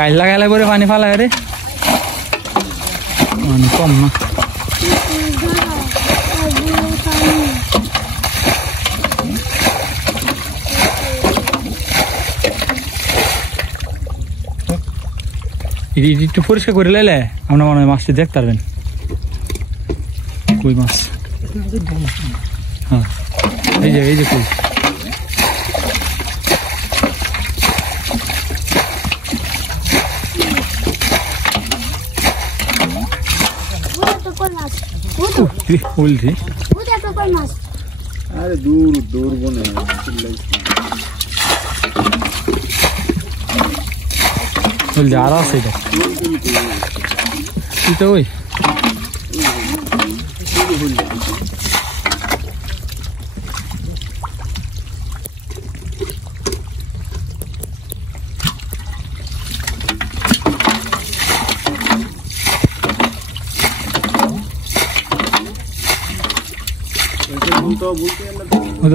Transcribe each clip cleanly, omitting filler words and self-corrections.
কাইলা কাইলা করে পানি ফালায় রে পানি কম না একটু পরিষ্কার করে লাইলে আমরা মনে হয় মাছটি দেখতে পারবেন কই মাছ হ্যাঁ এই যে কই উল্টি আরে দূর দূর বনে উল্টি আর আছে এটা ওই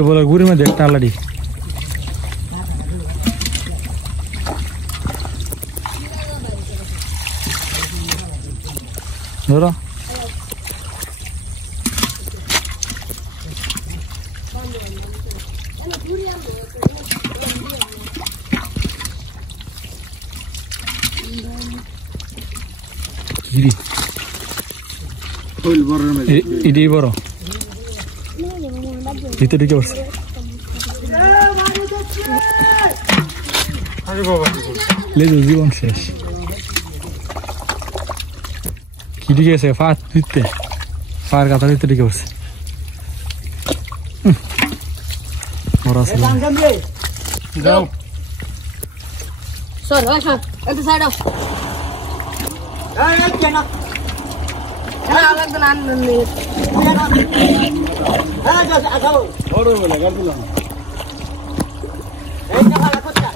बोला गुरी में देखता लड़ी धरो इडी बरो ভিতরে কি করছে লেজু জীবন শেষ কি দিকে গেছে ফাঁক দিতে ফার কাতা ভিতরে কি করছে যাও সর সর একটু সাইড আও এই কেন একদম আনন্দ নেই বড় বলে গাড়িলাম এই জায়গা কোথা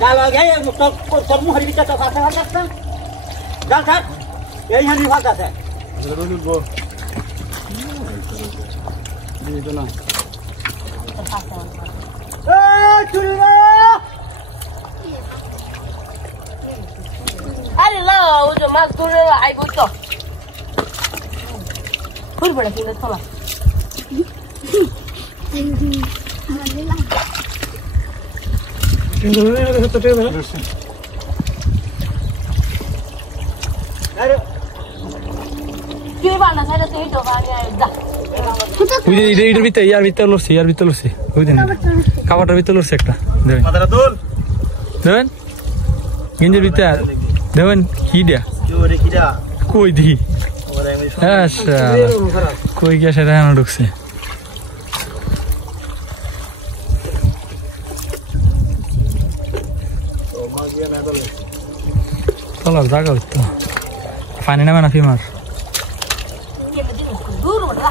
জালা গায়ে তোর মুখের ভিতরে তো ফাটা ফাটা জাল থাক এই হানি ফাটা আছে রুলব দিতো না এই চুরি না আরে লাও ও যে মাছ ধরে আইবো তো ফুল পড়ে কিনে তোলা কিন্তু তো তে না আরে কি বানা সাইডে তুই তো বানিয়ে যা ওই যে এটার ভিতরে ইয়ার ভিতরে লড়ছে ওই দেন খাবারটার ভিতরে লড়ছে একটা দেবেন মাথাটা তোল দেবেন গেঞ্জির ভিতরে দেবেন কি দিয়া ওরে কিডা কই দি ওরে আমি আচ্ছা কই গিয়া সেটা এনে ঢুকছে তো মা গিয়া না তোলে তলার জায়গা হইতো পানি নামে না ফিমার দূর ওটা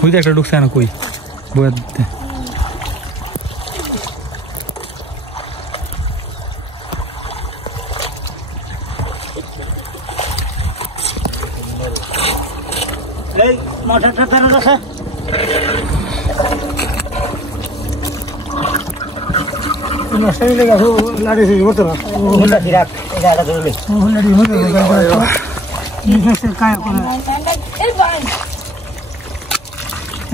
ওই একটা ঢুকছে না কই বইয়া দিতে এই মাথাটা ধরে রাখা না সেই লাগা লাড়ি সেই মত না ওটা দিরাক এটা ধরলে লাড়ি মত না নিশ্চয় কায় করে এই ভাই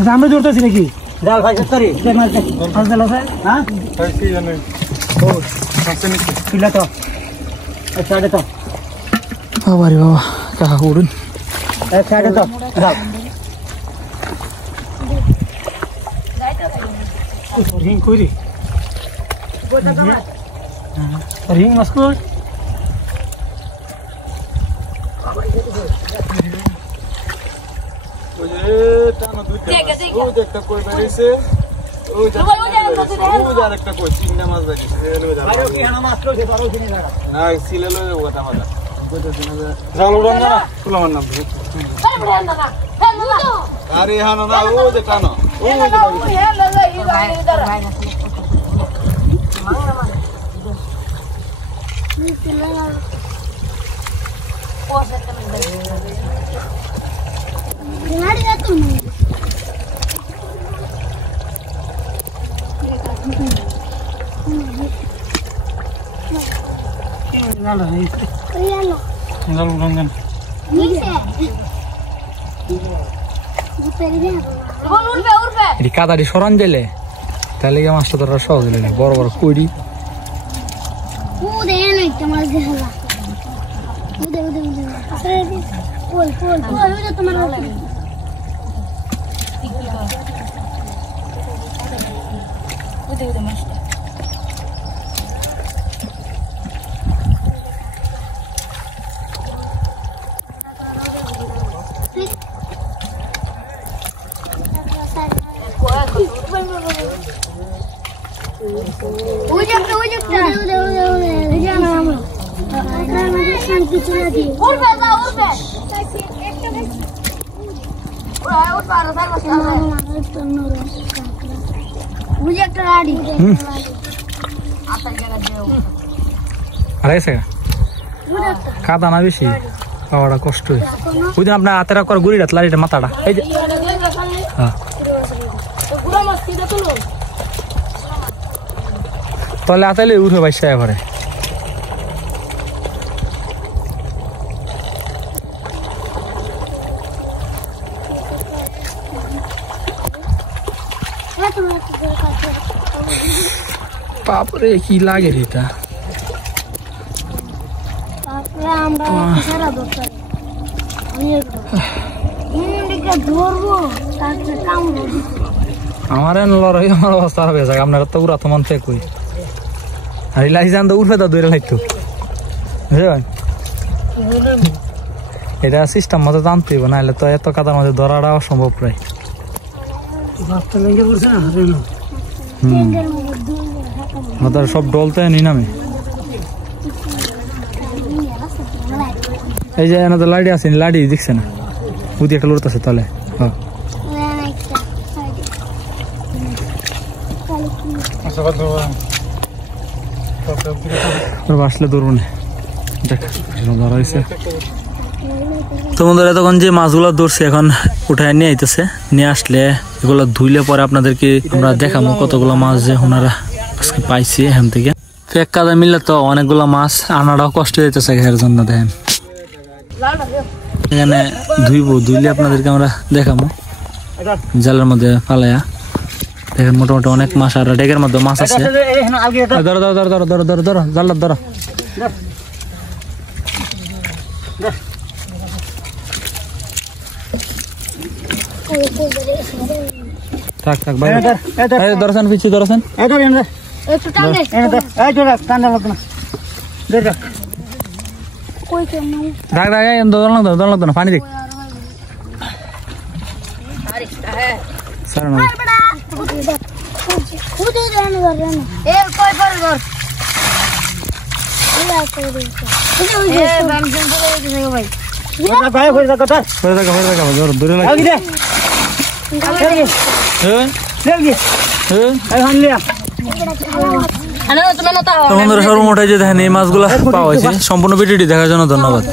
আমরা জোরতেছি নাকি জাল ভাই সরি মাছ দে মাছ দিলো স্যার হ্যাঁ কি জানে ও সাথে নিচে পিলা তো এক সাইডে তো বাবারে বাবা কাকা উড়ুন এক সাইডে তো যাও রিং কইরি রিং মাসকো ওরে টানা দুইটা ও দেখটা কই বেরিয়েছে ও যা আরেকটা কই তিনটা মাছ বেরিয়েছে ভাই কি হানা মাছ লইছে পারো কিনে দাঁড়া না সিলে লই ওটা মাথা জাল উড়ান না তুলার নাম আরে হানা না ও যে টানো ও কাদাটি সরান দিলে তাহলে মাছটা ধরা সহজ হলে বড় বড় কইরি কাদা না বেশি পাওয়াটা কষ্ট ওই দিন আপনার হাতেরা করে গুড়িটা লাড়িটা মাথাটা এই যে তাহলে আতাইলে উঠে বাইসা এবারে বাপরে কি লাগে এটা আমার লড়াই আমার অবস্থা হবে আপনার তো উড়া তো মন থেকে কই আর লাইজান তো উঠবে তো দূরে লাগতো বুঝলেন এটা সিস্টেম মতো জানতে হইব নাহলে তো এত কাদার মধ্যে ধরাটা অসম্ভব প্রায় সব ডলতে নি নামে এই যে এনাদের লাড়ি আছে লাড়ি দেখছে না বুদ্ধি একটা লড়তেছে তাহলে আসলে ধরবো না ধরা হয়েছে তো বন্ধুরা তখন যে মাছগুলো ধরছে এখন উঠায় নিয়ে আইতেছে নিয়ে আসলে এগুলো ধুইলে পরে আপনাদেরকে আমরা দেখাবো কতগুলো মাছ যে ওনারা আজকে পাইছি এখান থেকে এক কাদা মিললে তো অনেকগুলো মাছ আনাটাও কষ্ট হইতেছে এর জন্য দেখেন এখানে ধুইলে আপনাদেরকে আমরা দেখাবো জালের মধ্যে ফালাইয়া দেখেন মোটামুটি অনেক মাছ আর ডেকের মধ্যে মাছ আছে ধরো ধরো ধরো ধরো ধরো ধরো ধরো জালটা ধরো থাক থাক ভাই দর্শন পিছিয়ে দর্শন না পানি দেখ স্যার সর্বমোটায় যে দেখেন এই মাছগুলা পাওয়া হয়েছে সম্পূর্ণ ভিডিওটি দেখার জন্য ধন্যবাদ।